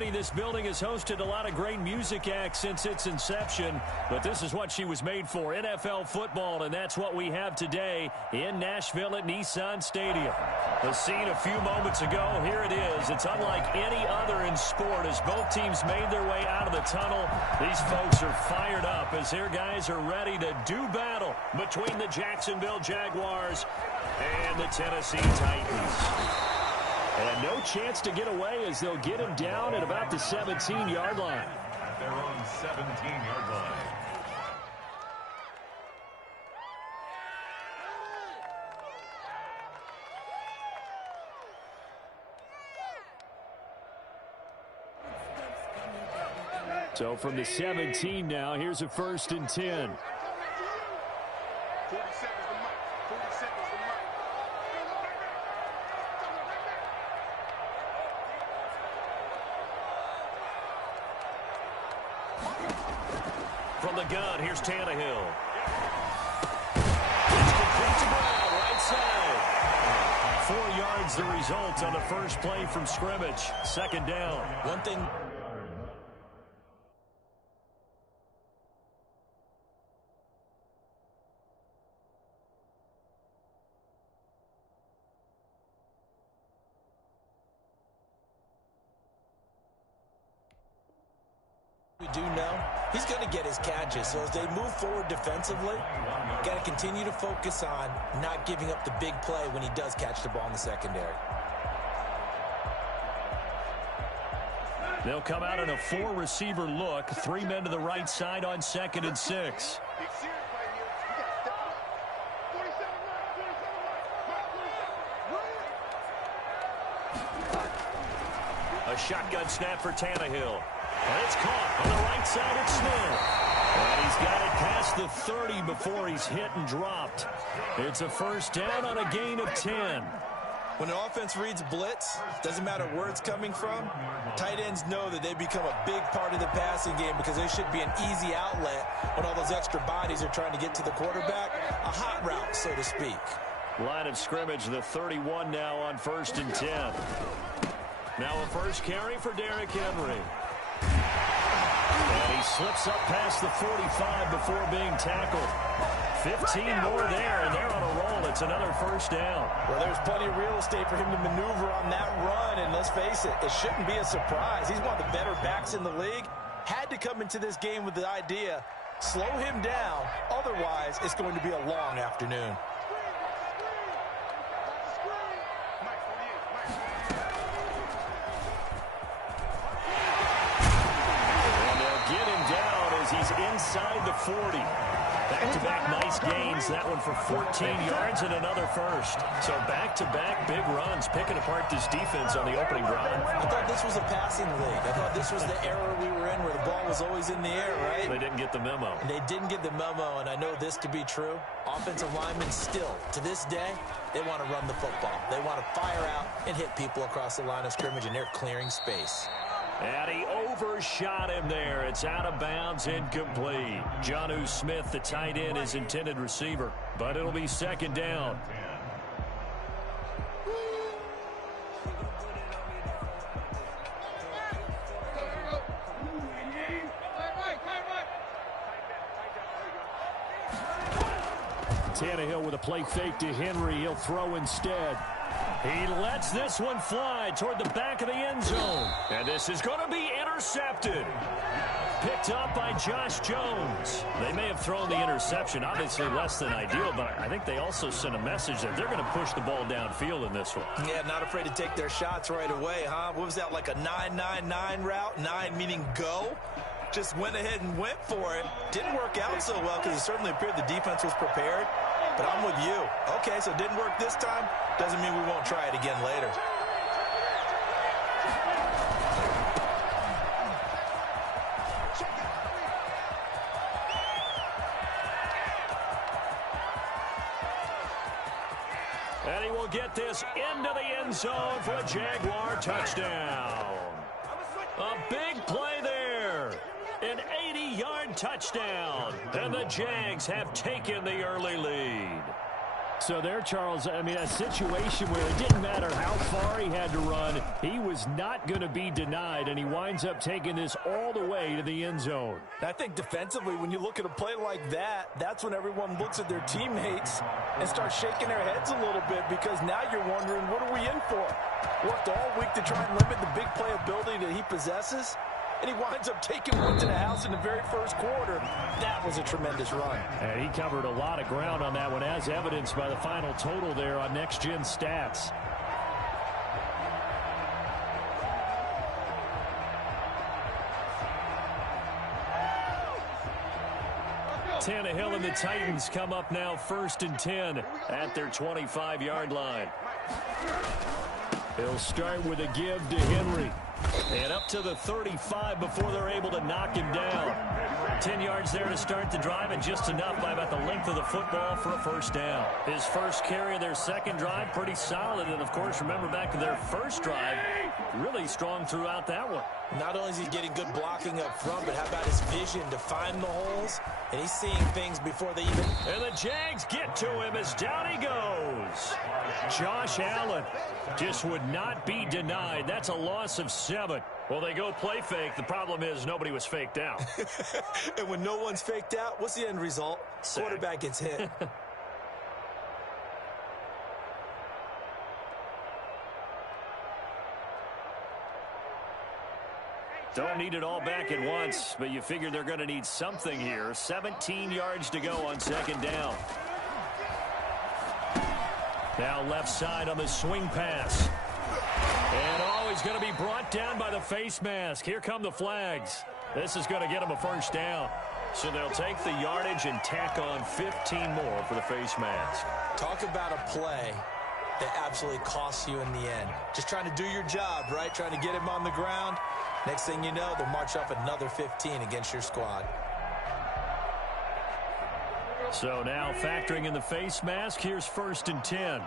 This building has hosted a lot of great music acts since its inception, but this is what she was made for, NFL football, and that's what we have today in Nashville at Nissan Stadium. The scene a few moments ago, here it is. It's unlike any other in sport as both teams made their way out of the tunnel. These folks are fired up as their guys are ready to do battle between the Jacksonville Jaguars and the Tennessee Titans. And no chance to get away as they'll get him down at about the 17-yard line. They're on 17-yard line. So from the 17 now, here's a 1st and 10. From the gun, here's Tannehill. It's complete to Brown, right side. 4 yards the result on the first play from scrimmage. 2nd down. One thing. We do know he's going to get his catches. So as they move forward defensively, got to continue to focus on not giving up the big play when he does catch the ball in the secondary. They'll come out in a 4-receiver look. 3 men to the right side on 2nd and 6. A shotgun snap for Tannehill. And it's caught on the right side at Smith. And he's got it past the 30 before he's hit and dropped. It's a 1st down on a gain of 10. When an offense reads blitz, doesn't matter where it's coming from, tight ends know that they become a big part of the passing game because they should be an easy outlet when all those extra bodies are trying to get to the quarterback. A hot route, so to speak. Line of scrimmage, the 31 now on 1st and 10. Now a first carry for Derrick Henry. And he slips up past the 45 before being tackled. 15 more there, and they're on a roll. It's another 1st down. Well, there's plenty of real estate for him to maneuver on that run, and let's face it, it shouldn't be a surprise. He's one of the better backs in the league. Had to come into this game with the idea, slow him down, otherwise it's going to be a long afternoon. He's inside the 40. Back-to-back nice gains. That one for 14 yards and another 1st. So back-to-back big runs, picking apart this defense on the opening drive. I thought this was a passing league. I thought this was the era we were in where the ball was always in the air, right? They didn't get the memo. And they didn't get the memo, and I know this to be true. Offensive linemen still, to this day, they want to run the football. They want to fire out and hit people across the line of scrimmage, and they're clearing space. And he overshot him there. It's out of bounds, incomplete. Jonnu Smith, the tight end, is intended receiver, but it'll be 2nd down. Tannehill with a play fake to Henry. He'll throw instead. He lets this one fly toward the back of the end zone. And this is going to be intercepted. Picked up by Josh Jones. They may have thrown the interception, obviously less than ideal, but I think they also sent a message that they're going to push the ball downfield in this one. Yeah, not afraid to take their shots right away, huh? What was that, like a 9-9-9 route? 9 meaning go? Just went ahead and went for it. Didn't work out so well because it certainly appeared the defense was prepared. But I'm with you. Okay, so it didn't work this time. Doesn't mean we won't try it again later. And he will get this into the end zone for a Jaguar touchdown. A big play there. An 80-yard touchdown. And the Jags have taken the early lead. So there, Charles, I mean, a situation where it didn't matter how far he had to run, he was not going to be denied, and he winds up taking this all the way to the end zone. I think defensively, when you look at a play like that, that's when everyone looks at their teammates and starts shaking their heads a little bit, because now you're wondering, what are we in for? Worked all week to try and limit the big play ability that he possesses, and he winds up taking one to the house in the very first quarter. That was a tremendous run. And he covered a lot of ground on that one, as evidenced by the final total there on Next Gen Stats. Tannehill and the Titans come up now 1st and 10 at their 25-yard line. He'll start with a give to Henry. And up to the 35 before they're able to knock him down. 10 yards there to start the drive, and just enough by about the length of the football for a first down. His first carry of their second drive, pretty solid. And, of course, remember back to their first drive, really strong throughout that one. Not only is he getting good blocking up front, but how about his vision to find the holes? And he's seeing things before they even... And the Jags get to him as down he goes. Josh Allen just would not be denied. That's a loss of 7. Well, they go play fake. The problem is nobody was faked out. And when no one's faked out, what's the end result? Sack. Quarterback gets hit. Don't need it all back at once, but you figure they're going to need something here. 17 yards to go on second down. Now left side on the swing pass. And he's going to be brought down by the face mask. Here come the flags. This is going to get him a first down. So they'll take the yardage and tack on 15 more for the face mask. Talk about a play that absolutely costs you in the end. Just trying to do your job, right? Trying to get him on the ground. Next thing you know, they'll march up another 15 against your squad. So now factoring in the face mask, here's 1st and 10.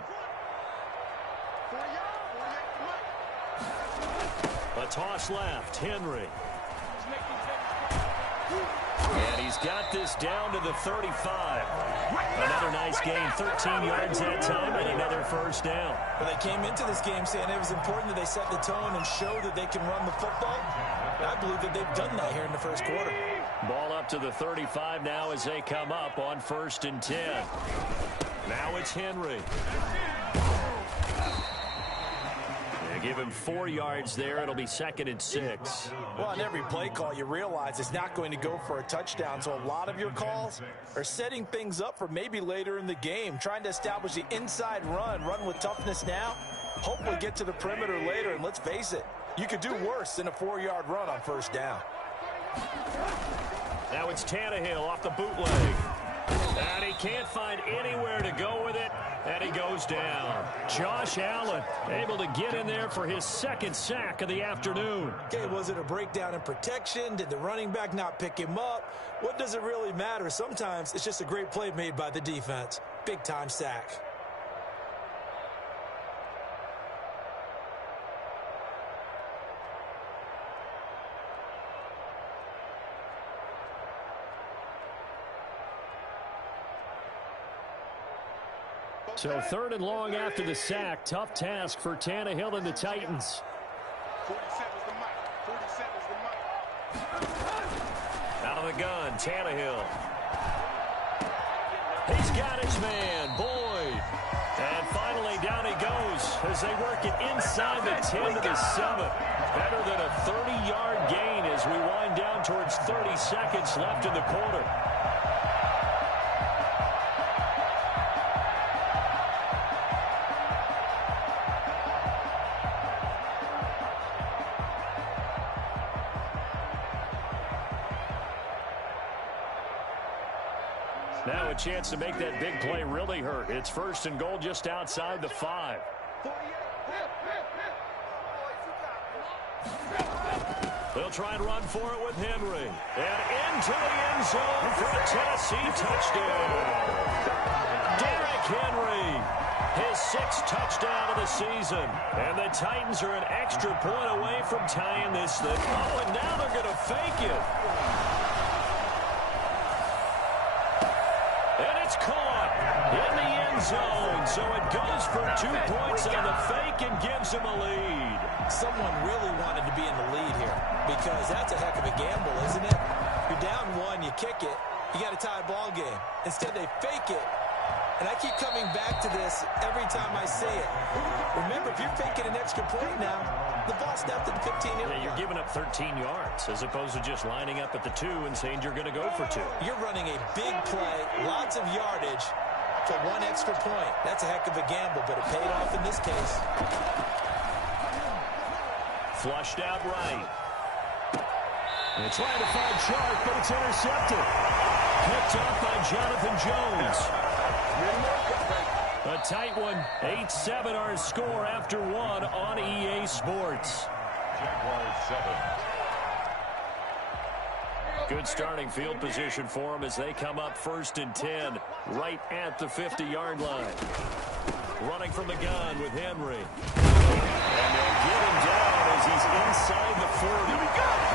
A toss left, Henry. And he's got this down to the 35. Another nice gain, 13 yards that time, and another first down. Well, they came into this game saying it was important that they set the tone and show that they can run the football. And I believe that they've done that here in the first quarter. Ball up to the 35 now as they come up on 1st and 10. Now it's Henry. They give him 4 yards there. It'll be 2nd and 6. Well, on every play call, you realize it's not going to go for a touchdown. So a lot of your calls are setting things up for maybe later in the game, trying to establish the inside run with toughness now, hopefully get to the perimeter later. And let's face it, you could do worse than a 4-yard run on first down. Now it's Tannehill off the bootleg. And he can't find anywhere to go with it, and he goes down. Josh Allen able to get in there for his 2nd sack of the afternoon. Okay, was it a breakdown in protection? Did the running back not pick him up? What does it really matter? Sometimes it's just a great play made by the defense. Big-time sack. So 3rd and long after the sack. Tough task for Tannehill and the Titans. 47's the mic. 47's the mic. Out of the gun, Tannehill. He's got his man, Boyd. And finally down he goes as they work it inside the 10 to the 7. Better than a 30-yard gain as we wind down towards 30 seconds left in the quarter. Now a chance to make that big play really hurt. It's 1st and goal just outside the 5. They'll try and run for it with Henry. And into the end zone for a Tennessee touchdown. Derrick Henry, his 6th touchdown of the season. And the Titans are an extra point away from tying this thing. Oh, and now they're going to fake it. And it's caught. in the end zone. So it goes for 2 points on the fake and gives him a lead. Someone really wanted to be in the lead here because that's a heck of a gamble, isn't it? You're down one, you kick it, you got a tie ball game. Instead, they fake it. And I keep coming back to this every time I say it. Remember, if you're faking an extra point now, the ball snapped at the 15-yard line. Yeah, you're giving up 13 yards as opposed to just lining up at the 2 and saying you're going to go for 2. You're running a big play, lots of yardage for 1 extra point. That's a heck of a gamble, but it paid off in this case. Flushed out right. And trying to find Sharp, but it's intercepted. Picked up by Jonathan Jones. A tight one. 8-7 our score after 1 on EA Sports. Good starting field position for them as they come up 1st and 10 right at the 50-yard line. Running from the gun with Henry. And they'll get him down as he's inside the 40.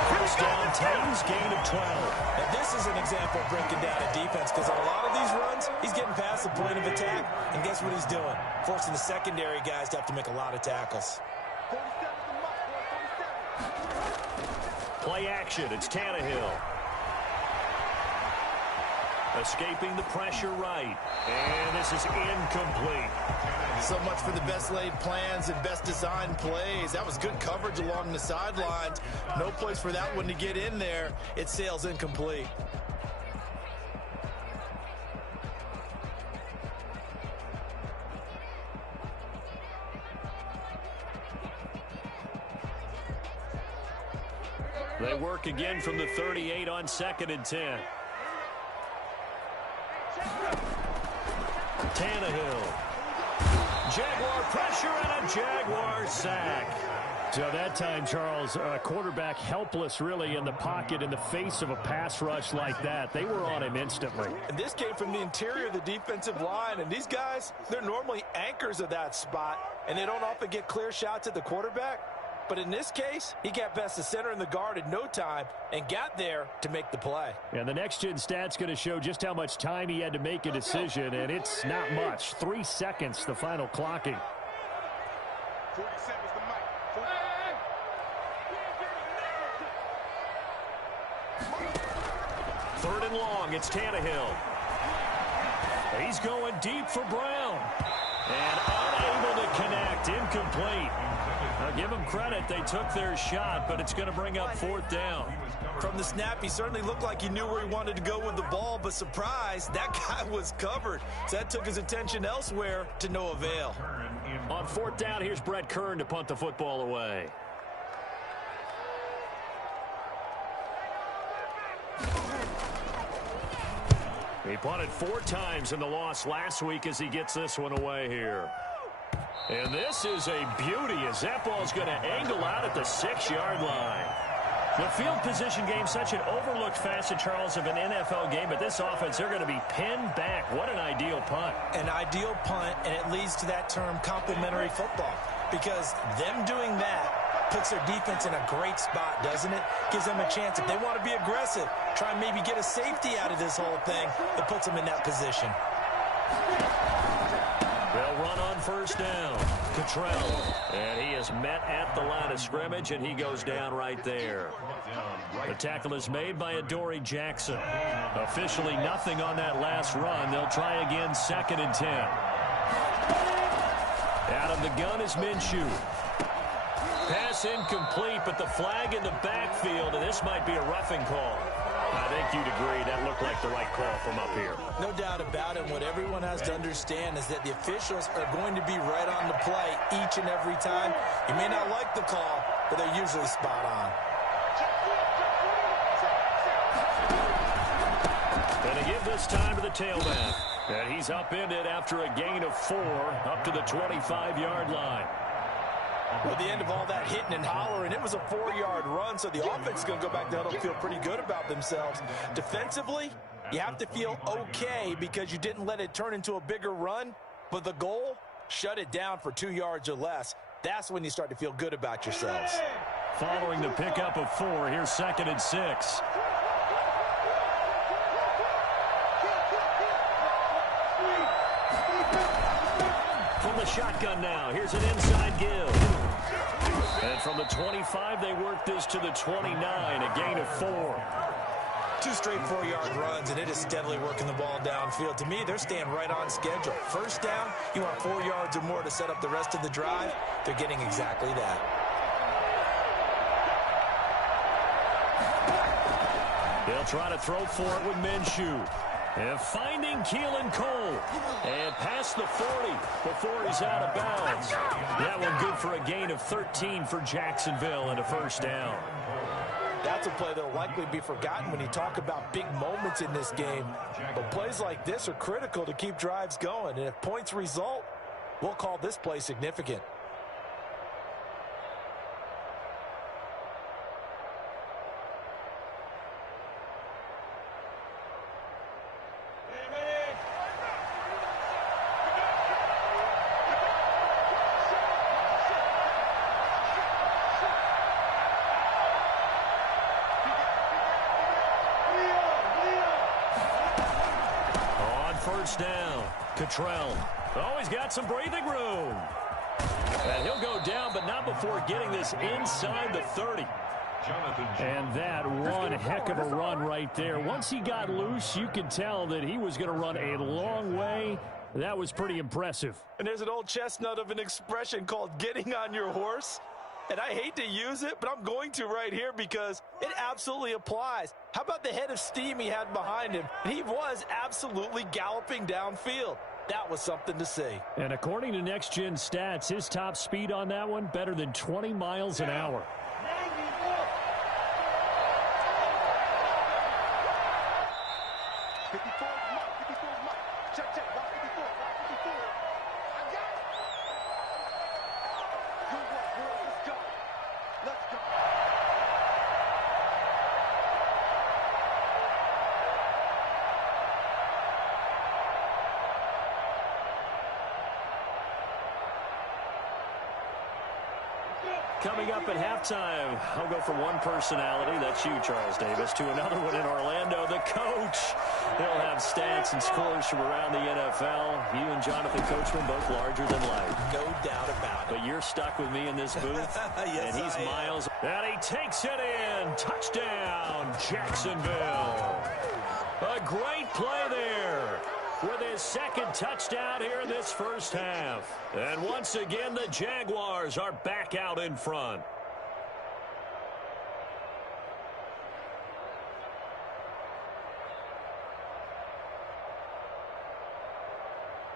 First down, Titans gain of 12. And this is an example of breaking down a defense because on a lot of these runs, he's getting past the point of attack, and guess what he's doing? Forcing the secondary guys to have to make a lot of tackles. Play action, it's Tannehill. Escaping the pressure right. And this is incomplete. So much for the best laid plans and best designed plays. That was good coverage along the sidelines. No place for that one to get in there. It sails incomplete. They work again from the 38 on 2nd and 10. Tannehill. Jaguar pressure and a Jaguar sack. So that time, Charles, quarterback helpless really in the pocket in the face of a pass rush like that. They were on him instantly. And this came from the interior of the defensive line. And these guys, they're normally anchors of that spot. And they don't often get clear shots at the quarterback. But in this case, he got past the center and the guard in no time and got there to make the play. And the next-gen stat's going to show just how much time he had to make a decision, and it's not much. 3 seconds, the final clocking. 47 is the mic. 3rd and long, it's Tannehill. He's going deep for Brown. And unable to connect, incomplete. Now give them credit, they took their shot, but it's going to bring up 4th down. From the snap, he certainly looked like he knew where he wanted to go with the ball, but surprise, that guy was covered. So that took his attention elsewhere to no avail. On 4th down, here's Brett Kern to punt the football away. He punted 4 times in the loss last week as he gets this one away here. And this is a beauty as that ball's going to angle out at the 6-yard line. The field position game, such an overlooked facet, Charles, of an NFL game, but this offense, they're going to be pinned back. What an ideal punt. An ideal punt, and it leads to that term complementary football, because them doing that puts their defense in a great spot, doesn't it? Gives them a chance, if they want to be aggressive, try and maybe get a safety out of this whole thing, it puts them in that position. They'll run on 1st down. Cottrell. And he is met at the line of scrimmage, and he goes down right there. The tackle is made by Adoree Jackson. Officially nothing on that last run. They'll try again 2nd and 10. Out of the gun is Minshew. Pass incomplete, but the flag in the backfield, and this might be a roughing call. I think you'd agree that looked like the right call from up here. No doubt about it. What everyone has to understand is that the officials are going to be right on the play each and every time. You may not like the call, but they're usually spot on. And to give this time to the tailback. And he's upended after a gain of 4 up to the 25-yard line. At the end of all that hitting and hollering, it was a 4-yard run, so the offense is going to go back down and feel pretty good about themselves. Defensively, you have to feel okay because you didn't let it turn into a bigger run, but the goal, shut it down for 2 yards or less. That's when you start to feel good about yourselves. Following the pickup of 4, here's 2nd and 6. shotgun now. Here's an inside give. And from the 25, they work this to the 29, a gain of 4. 2 straight 4-yard runs, and it is steadily working the ball downfield. To me, they're staying right on schedule. First down, you want 4 yards or more to set up the rest of the drive. They're getting exactly that. They'll try to throw for it with Minshew. And finding Keelan Cole. And past the 40 before he's out of bounds. That one good for a gain of 13 for Jacksonville and a first down. That's a play that will likely be forgotten when you talk about big moments in this game. But plays like this are critical to keep drives going. And if points result, we'll call this play significant. First down. Cottrell. Oh, he's got some breathing room. And he'll go down, but not before getting this inside the 30. And that one heck of a run right there. Once he got loose, you could tell that he was going to run a long way. That was pretty impressive. And there's an old chestnut of an expression called getting on your horse. And I hate to use it, but I'm going to right here because it absolutely applies. How about the head of steam he had behind him? He was absolutely galloping downfield. That was something to see. And according to Next Gen Stats, his top speed on that one, better than 20 miles an hour. Coming up at halftime, I'll go from one personality, that's you, Charles Davis, to another one in Orlando, the coach. He'll have stats and scores from around the NFL. You and Jonathan Coachman both larger than life. No doubt about it. But you're stuck with me in this booth. Yes, and he's miles. And he takes it in. Touchdown, Jacksonville. A great play there with his second touchdown here in this first half. And once again, the Jaguars are back out in front.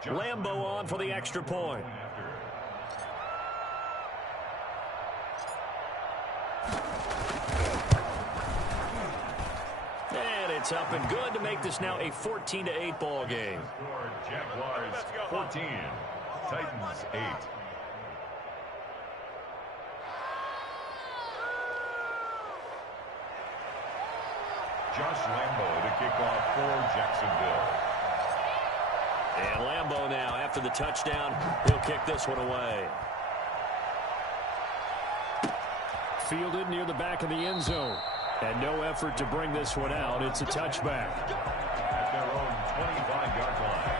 Lambeau on for the extra point. And it's up and good to make this now a 14-8 ball game. Jaguars 14, Titans 8. Josh Lambeau to kick off for Jacksonville. And Lambeau now, after the touchdown, he'll kick this one away. Fielded near the back of the end zone. And no effort to bring this one out. It's a touchback. At their own 25-yard line.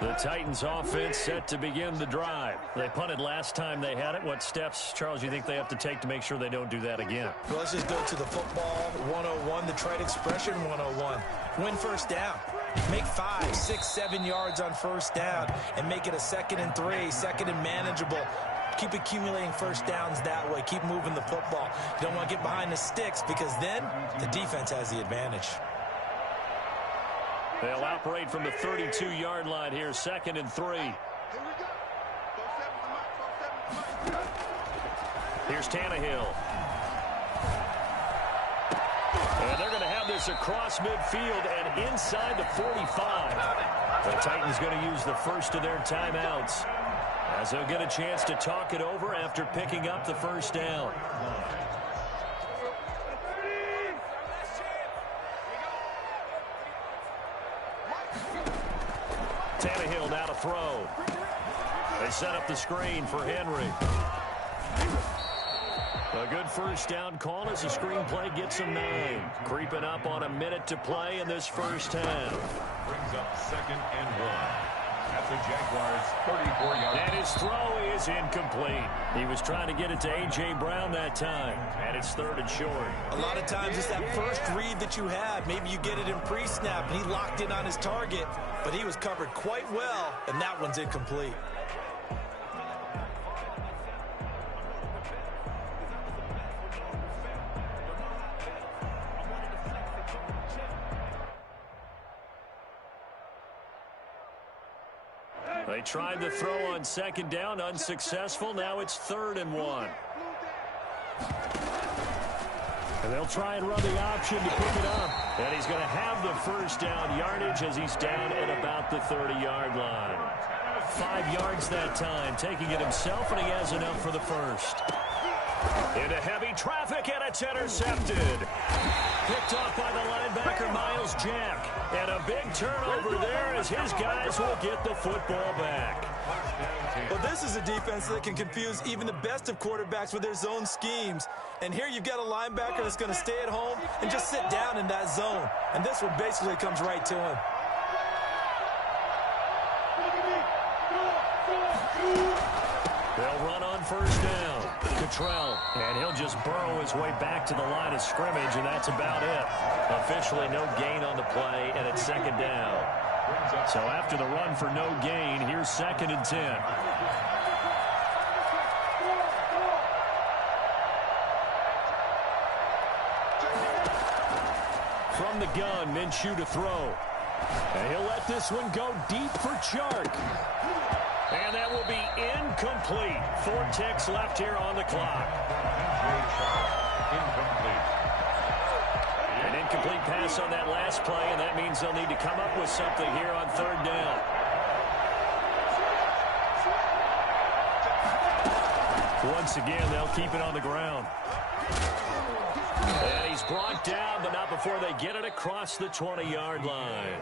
The Titans offense set to begin the drive. They punted last time they had it. What steps, Charles, you think they have to take to make sure they don't do that again? Well, let's just go to the football 101, the trade expression 101. Win first down. Make 5, 6, 7 yards on first down and make it a 2nd and 3, 2nd and manageable. Keep accumulating first downs that way. Keep moving the football. You don't want to get behind the sticks because then the defense has the advantage. They'll operate from the 32-yard line here, 2nd and 3. Here's Tannehill. And they're going to have this across midfield and inside the 45. The Titans going to use the first of their timeouts as they'll get a chance to talk it over after picking up the first down. Tannehill now to throw. They set up the screen for Henry. A good first down call as the screenplay gets him 9. Creeping up on a minute to play in this first half. Brings up 2nd and 1. At the Jaguars' 34-yard. And his throw is incomplete. He was trying to get it to A.J. Brown that time. And it's 3rd and short. A lot of times it's that first read that you have. Maybe you get it in pre-snap, and he locked in on his target, but he was covered quite well, and that one's incomplete. They tried the throw on 2nd down, unsuccessful. Now it's 3rd and 1. And they'll try and run the option to pick it up. And he's going to have the first down yardage as he's down at about the 30-yard line. 5 yards that time, taking it himself, and he has enough for the first. Into heavy traffic, and it's intercepted. Picked off by the linebacker, Miles Jack. And a big turnover there as his guys will get the football back. Well, this is a defense that can confuse even the best of quarterbacks with their zone schemes. And here you've got a linebacker that's going to stay at home and just sit down in that zone. And this one basically comes right to him. They'll run on first down. Cottrell, and he'll just burrow his way back to the line of scrimmage, and that's about it. Officially no gain on the play, and it's 2nd down. So after the run for no gain, here's 2nd and 10. From the gun, Minshew to throw. And he'll let this one go deep for Chark. And that will be incomplete. 4 ticks left here on the clock. Incomplete. An incomplete pass on that last play, and that means they'll need to come up with something here on 3rd down. Once again, they'll keep it on the ground. And he's brought down, but not before they get it across the 20-yard line.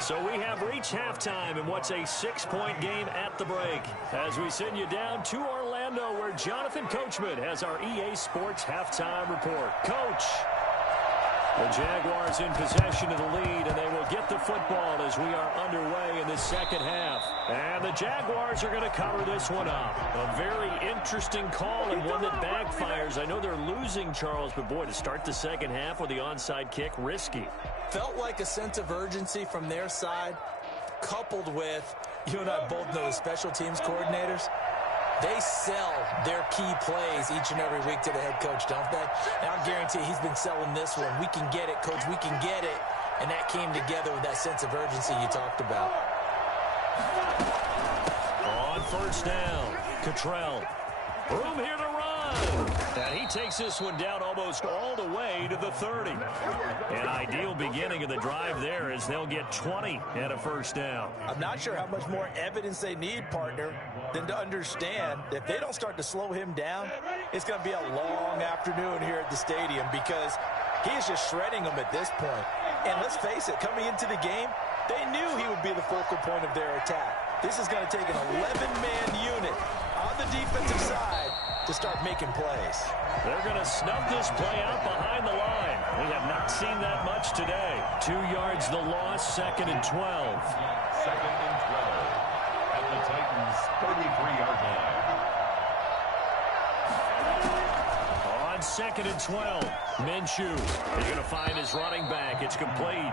So we have reached halftime in what's a 6-point game at the break. As we send you down to Orlando, where Jonathan Coachman has our EA Sports halftime report. Coach. The Jaguars in possession of the lead, and they will get the football as we are underway in this second half. And the Jaguars are going to cover this one up. A very interesting call and one that backfires. I know they're losing, Charles, but boy, to start the second half with the onside kick, risky. Felt like a sense of urgency from their side, coupled with, you and I both know the special teams coordinators. They sell their key plays each and every week to the head coach, don't they? And I guarantee he's been selling this one. We can get it, coach. We can get it. And that came together with that sense of urgency you talked about. On first down, Cottrell. Room here to run. And he takes this one down almost all the way to the 30. An ideal beginning of the drive there as they'll get 20 and a first down. I'm not sure how much more evidence they need, partner, than to understand that if they don't start to slow him down, it's going to be a long afternoon here at the stadium because he is just shredding them at this point. And let's face it, coming into the game, they knew he would be the focal point of their attack. This is going to take an 11-man unit on the defensive side to start making plays. They're going to snub this play out behind the line. We have not seen that much today. 2 yards the loss, 2nd and 12. 2nd and 12 at the Titans' 33-yard line. On 2nd and 12, Minshew is going to find his running back. It's complete.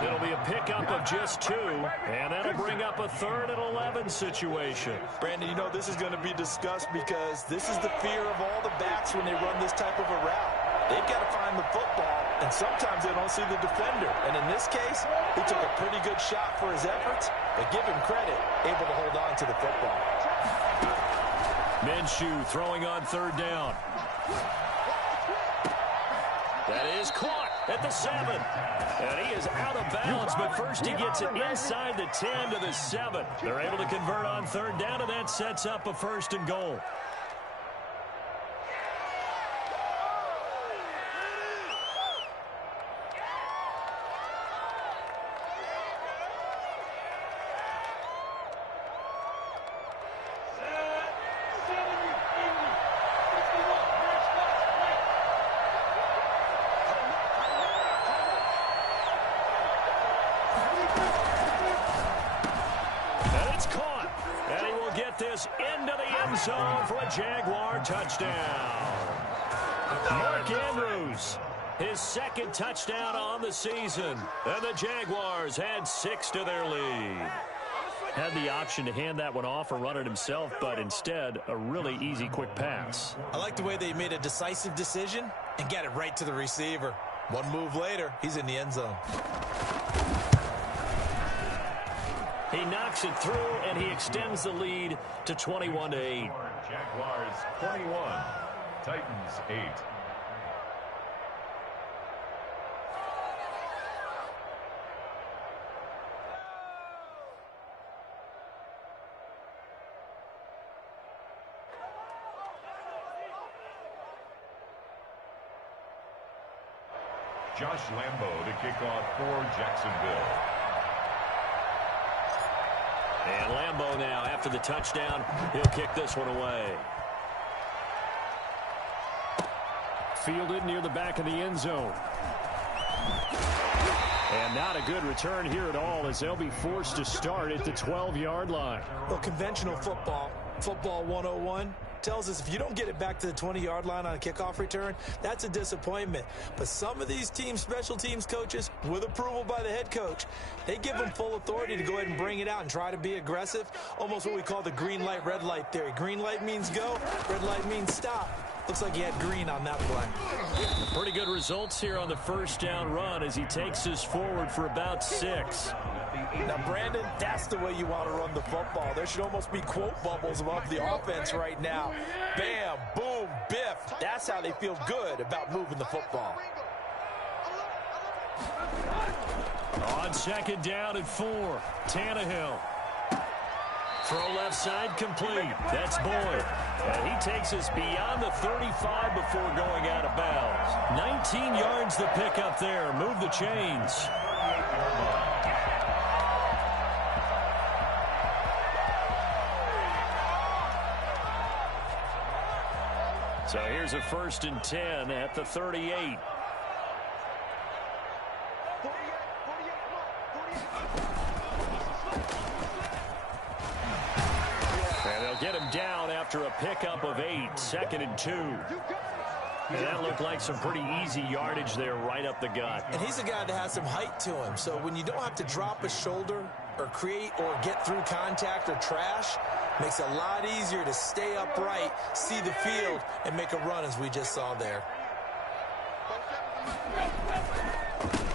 It'll be a pickup of just 2, and that'll bring up a 3rd and 11 situation. Brandon, you know this is going to be discussed because this is the fear of all the backs when they run this type of a route. They've got to find the football, and sometimes they don't see the defender. And in this case, he took a pretty good shot for his efforts, but give him credit, able to hold on to the football. Minshew throwing on 3rd down. That is caught at the 7. And he is out of bounds, but first he gets it inside the 10 to the 7. They're able to convert on 3rd down, and that sets up a 1st and goal. this into the end zone for a Jaguar touchdown. Mark Andrews, his second touchdown on the season. And the Jaguars had 6 to their lead. Had the option to hand that one off or run it himself, but instead, a really easy, quick pass. I like the way they made a decisive decision and got it right to the receiver. One move later, he's in the end zone. He knocks it through, and he extends the lead to 21-8. Jaguars 21, Titans 8. Josh Lambo to kick off for Jacksonville. And Lambo now, after the touchdown, he'll kick this one away. Fielded near the back of the end zone. And not a good return here at all, as they'll be forced to start at the 12-yard line. Well, conventional football 101, tells us if you don't get it back to the 20-yard line on a kickoff return, that's a disappointment. But some of these special teams coaches, with approval by the head coach, they give them full authority to go ahead and bring it out and try to be aggressive, almost what we call the green light, red light theory. Green light means go, red light means stop. Looks like he had green on that play. Pretty good results here on the first down run as he takes us forward for about 6. Now, Brandon, that's the way you want to run the football. There should almost be quote bubbles above the offense right now. Bam, boom, biff. That's how they feel good about moving the football. On second down and 4, Tannehill. Throw left side complete. That's Boyd. And he takes us beyond the 35 before going out of bounds. 19 yards to pick up there. Move the chains. So here's a 1st and 10 at the 38. And they'll get him down after a pickup of 8, 2nd and 2. And that looked like some pretty easy yardage there right up the gut. And he's a guy that has some height to him. So when you don't have to drop a shoulder or create or get through contact or trash, makes it a lot easier to stay upright, see the field, and make a run as we just saw there.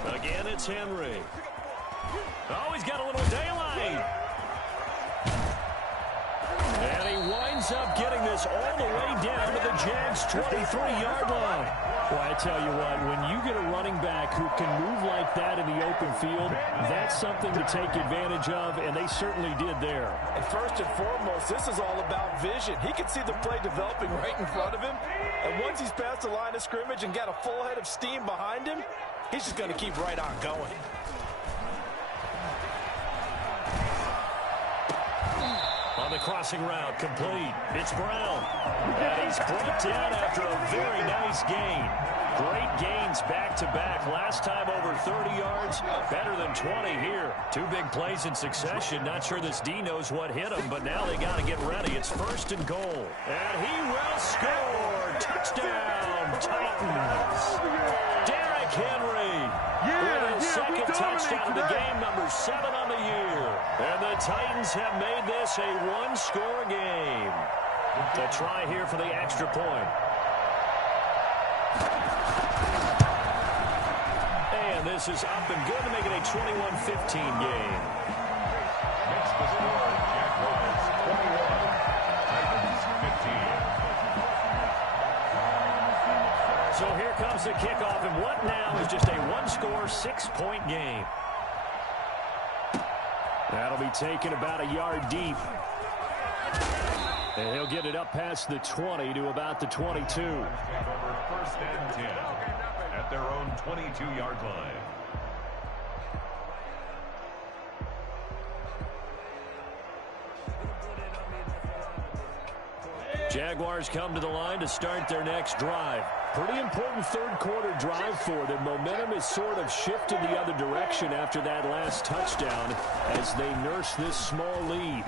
Again, it's Henry. Oh, he's got a little daylight. And he winds up getting this all the way down to the Jags' 23-yard line. Well, I tell you what, when you get a running back who can move like that in the open field, that's something to take advantage of, and they certainly did there. And first and foremost, this is all about vision. He can see the play developing right in front of him, and once he's past the line of scrimmage and got a full head of steam behind him, he's just going to keep right on going. On the crossing route, complete. It's Brown. And he's brought down after a very nice gain. Great gains back-to-back. Last time over 30 yards, better than 20 here. 2 big plays in succession. Not sure this D knows what hit him, but now they got to get ready. It's 1st and goal. And he will score. Touchdown, Titans. Derrick Henry with his second touchdown of the game, number 7 on the year. And the Titans have made this a one-score game. To try here for the extra point. And this is up and good to make it a 21-15 game. Next to score, Jaguars 21, Titans 15. So here comes the kickoff, and what now is just a one-score, 6-point game. That'll be taken about a yard deep. And he'll get it up past the 20 to about the 22. Take over 1st and 10 at their own 22-yard line. Jaguars come to the line to start their next drive. Pretty important third-quarter drive for them. Momentum has sort of shifted the other direction after that last touchdown as they nurse this small lead.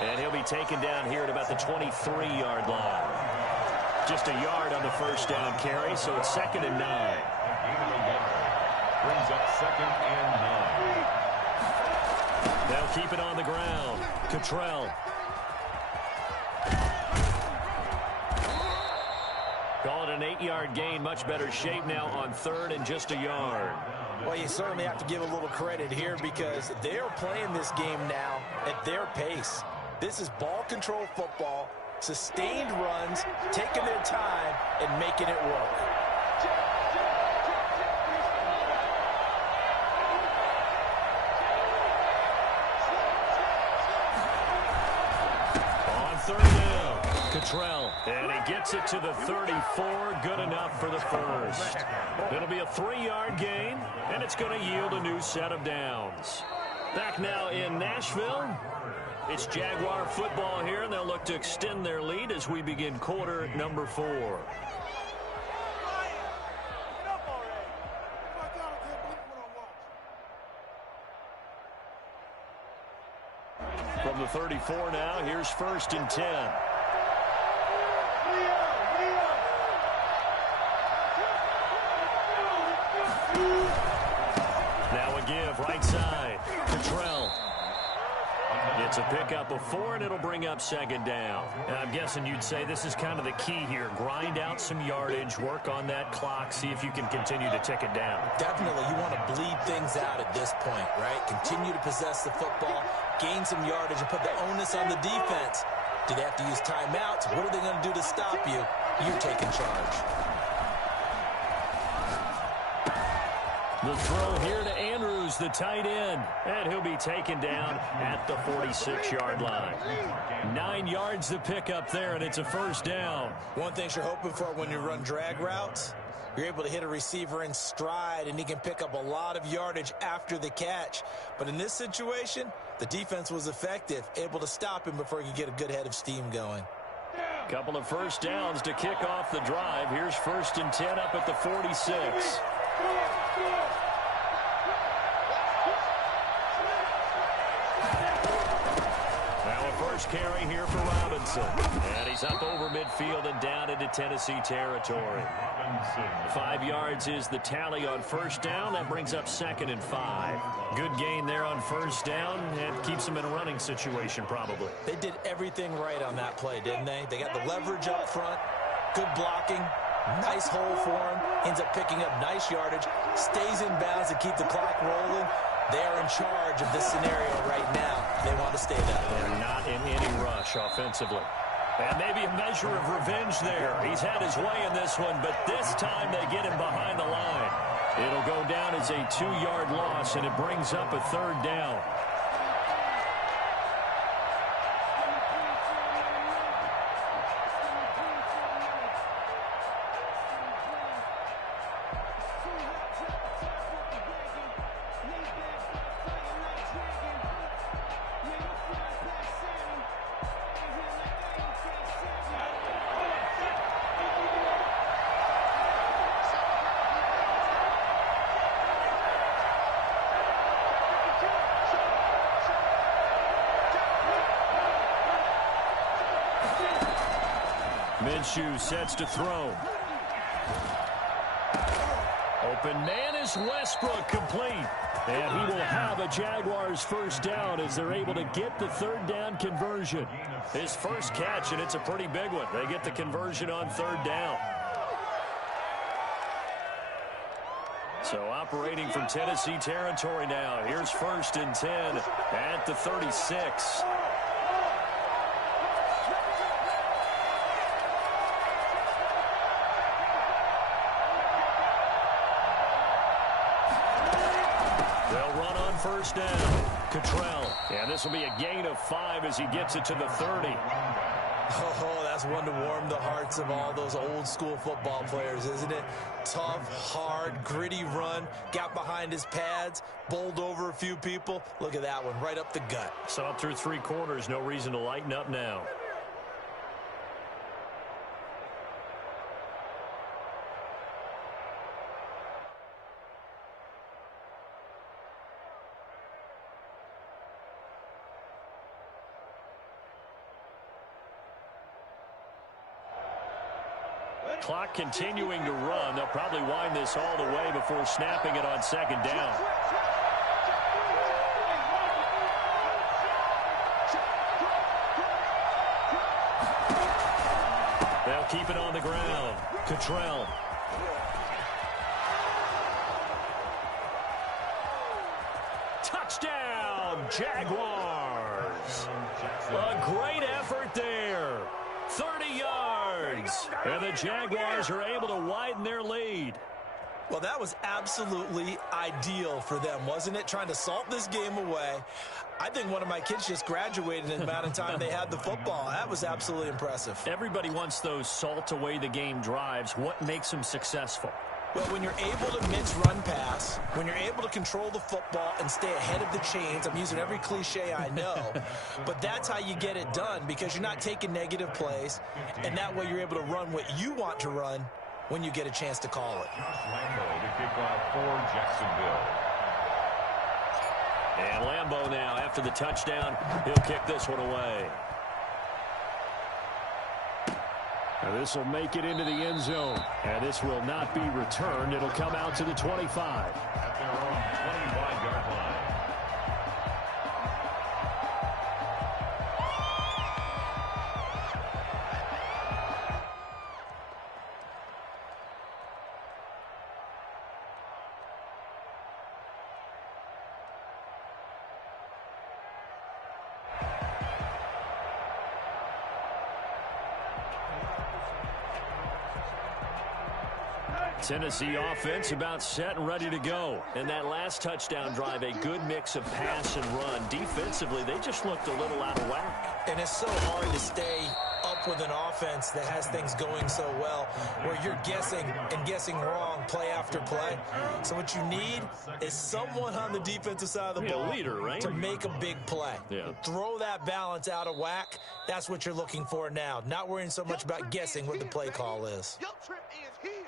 And he'll be taken down here at about the 23-yard line. Just a yard on the first down carry, so it's 2nd and 9. Brings up 2nd and 9. They'll keep it on the ground. Cottrell. Call it an 8-yard gain. Much better shape now on 3rd and just a yard. Well, you certainly have to give a little credit here because they're playing this game now at their pace. This is ball control football, sustained runs, taking their time, and making it work. On 3rd down, Cottrell. And he gets it to the 34. Good enough for the first. It'll be a 3-yard gain, and it's going to yield a new set of downs. Back now in Nashville. It's Jaguar football here, and they'll look to extend their lead as we begin quarter number 4. From the 34 now, here's 1st and 10. Now a give, right side. Cottrell. It's a pickup of 4, and it'll bring up 2nd down. And I'm guessing you'd say this is kind of the key here. Grind out some yardage, work on that clock, see if you can continue to tick it down. Definitely, you want to bleed things out at this point, right? Continue to possess the football, gain some yardage, and put the onus on the defense. Do they have to use timeouts? What are they going to do to stop you? You're taking charge. The throw here to Andrews, the tight end. And he'll be taken down at the 46-yard line. 9 yards to pick up there, and it's a 1st down. One thing you're hoping for when you run drag routes, you're able to hit a receiver in stride, and he can pick up a lot of yardage after the catch. But in this situation, the defense was effective, able to stop him before he could get a good head of steam going. Couple of 1st downs to kick off the drive. Here's 1st and 10 up at the 46. Now a first carry here for Robinson. And he's up over midfield and down into Tennessee territory. 5 yards is the tally on 1st down. That brings up 2nd and 5. Good gain there on 1st down. And keeps him in a running situation probably. They did everything right on that play, didn't they? They got the leverage up front, good blocking, nice hole for him, ends up picking up nice yardage, stays in bounds to keep the clock rolling. They are in charge of this scenario right now. They want to stay that way. They're not in any rush offensively. And maybe a measure of revenge there. He's had his way in this one, but this time they get him behind the line. It'll go down as a 2-yard loss, and it brings up a 3rd down. Minshew sets to throw. Open man is Westbrook, complete. And he will have a Jaguars 1st down as they're able to get the 3rd down conversion. His first catch, and it's a pretty big one. They get the conversion on 3rd down. So operating from Tennessee territory now. Here's 1st and 10 at the 36. They'll run on 1st down. Cottrell. And this will be a gain of 5 as he gets it to the 30. Oh, that's one to warm the hearts of all those old-school football players, isn't it? Tough, hard, gritty run. Got behind his pads, bowled over a few people. Look at that one, right up the gut. Saw it through 3 quarters. No reason to lighten up now. Clock continuing to run. They'll probably wind this all the way before snapping it on second down. They'll keep it on the ground. Cottrell. Touchdown, Jaguars. A great effort there. 30 yards. And the Jaguars are able to widen their lead. Well, that was absolutely ideal for them, wasn't it? Trying to salt this game away. I think one of my kids just graduated in the amount of time they had the football. That was absolutely impressive. Everybody wants those salt away the game drives. What makes them successful? Well, when you're able to mix run pass, when you're able to control the football and stay ahead of the chains, I'm using every cliche I know, but that's how you get it done because you're not taking negative plays, and that way you're able to run what you want to run when you get a chance to call it. Lambeau to kick off for Jacksonville. And Lambeau now, after the touchdown, he'll kick this one away. Now this will make it into the end zone. And this will not be returned. It'll come out to the 25. At their own 25-yard line. Tennessee offense about set and ready to go. And that last touchdown drive, a good mix of pass and run. Defensively, they just looked a little out of whack. And it's so hard to stay up with an offense that has things going so well, where you're guessing and guessing wrong play after play. So what you need is someone on the defensive side of the ball leader, right? to make a big play. Yeah. Throw that balance out of whack. That's what you're looking for now. Not worrying so much about guessing what the play call is. Your trip is here.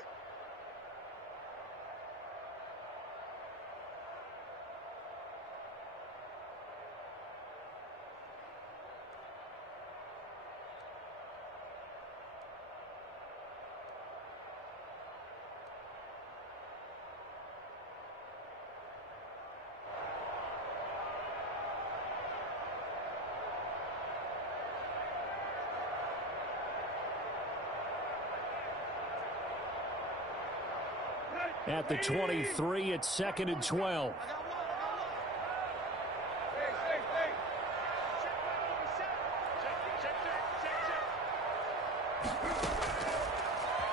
At the 23, it's 2nd and 12.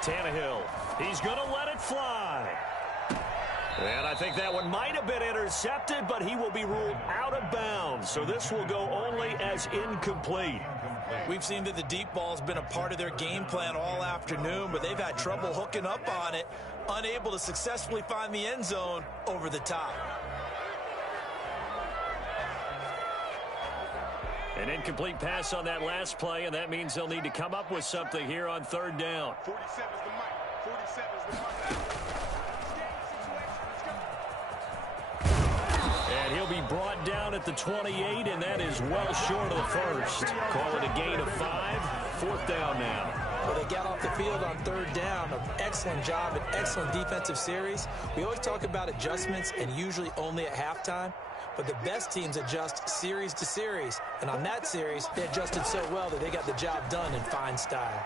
Tannehill, he's going to let it fly. And I think that one might have been intercepted, but he will be ruled out of bounds. So this will go only as incomplete. We've seen that the deep ball's been a part of their game plan all afternoon, but they've had trouble hooking up on it, unable to successfully find the end zone over the top. An incomplete pass on that last play, and that means they'll need to come up with something here on 3rd down. 47 is the mic. 47 is the mic. And he'll be brought down at the 28, and that is well short of the first. Call it a gain of 5. 4th down now. Well, they got off the field on 3rd down. An excellent job, an excellent defensive series. We always talk about adjustments and usually only at halftime. But the best teams adjust series to series. And on that series, they adjusted so well that they got the job done in fine style.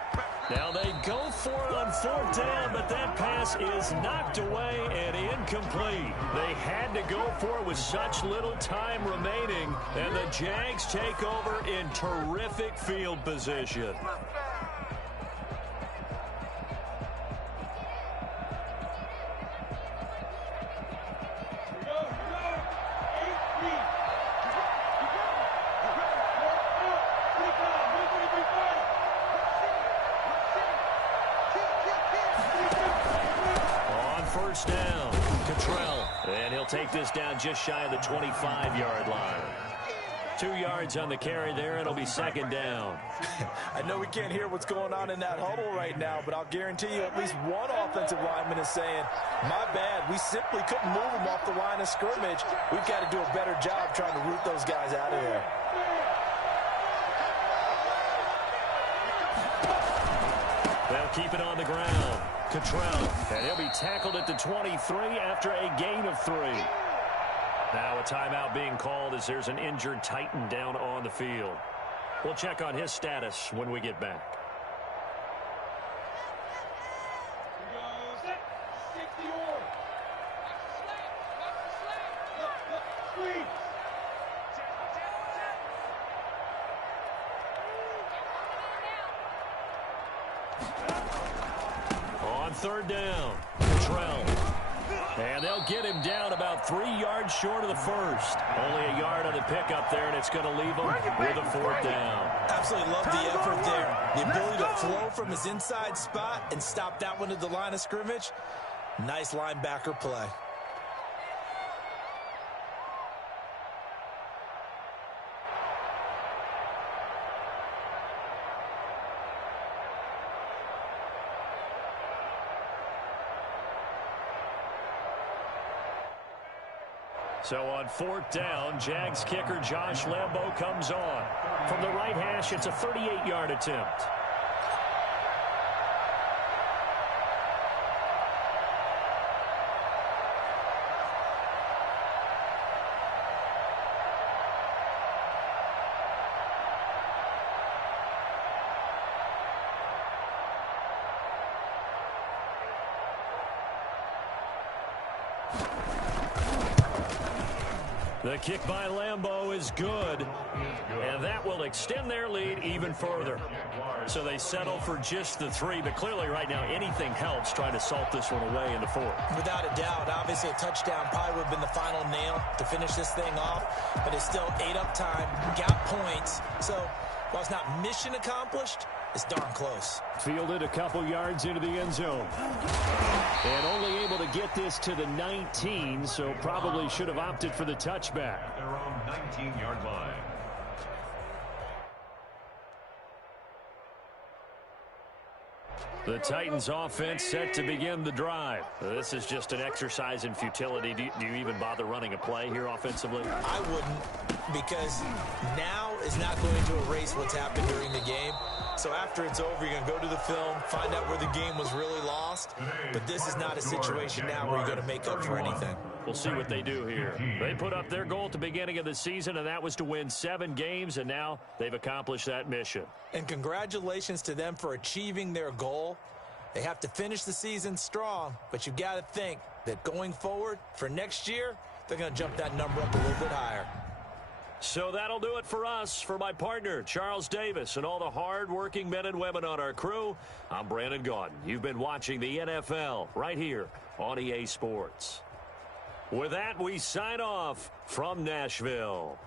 Now they go for it on 4th down, but that pass is knocked away and incomplete. They had to go for it with such little time remaining. And the Jags take over in terrific field position. First down, Cottrell. And he'll take this down just shy of the 25-yard line. 2 yards on the carry there. It'll be 2nd down. I know we can't hear what's going on in that huddle right now, but I'll guarantee you at least one offensive lineman is saying, my bad, we simply couldn't move them off the line of scrimmage. We've got to do a better job trying to root those guys out of there. They'll keep it on the ground. Cottrell, and he'll be tackled at the 23 after a gain of 3. Now a timeout being called as there's an injured Titan down on the field. We'll check on his status when we get back. On third down, Cottrell. And they'll get him down about 3 yards short of the first. Only a yard on the pickup there, and it's going to leave him with a 4th down. Absolutely love the effort there. The ability to flow from his inside spot and stop that one at the line of scrimmage. Nice linebacker play. So on 4th down, Jags kicker Josh Lambo comes on. From the right hash, it's a 38-yard attempt. The kick by Lambo is good, and that will extend their lead even further. So they settle for just the 3, but clearly right now anything helps trying to salt this one away into 4. Without a doubt, obviously a touchdown probably would have been the final nail to finish this thing off, but it's still 8 up time, got points. So while it's not mission accomplished, it's darn close. Fielded a couple yards into the end zone. And only able to get this to the 19, so probably should have opted for the touchback. Their own 19-yard line. The Titans offense set to begin the drive. This is just an exercise in futility. Do you even bother running a play here offensively? I wouldn't, because now is not going to erase what's happened during the game. So after it's over, you're going to go to the film, find out where the game was really lost. But this is not a situation now where you're going to make up for anything. We'll see what they do here. They put up their goal at the beginning of the season, and that was to win 7 games, and now they've accomplished that mission. And congratulations to them for achieving their goal. They have to finish the season strong, but you've got to think that going forward for next year, they're going to jump that number up a little bit higher. So that'll do it for us. For my partner, Charles Davis, and all the hard-working men and women on our crew, I'm Brandon Gaudin. You've been watching the NFL right here on EA Sports. With that, we sign off from Nashville.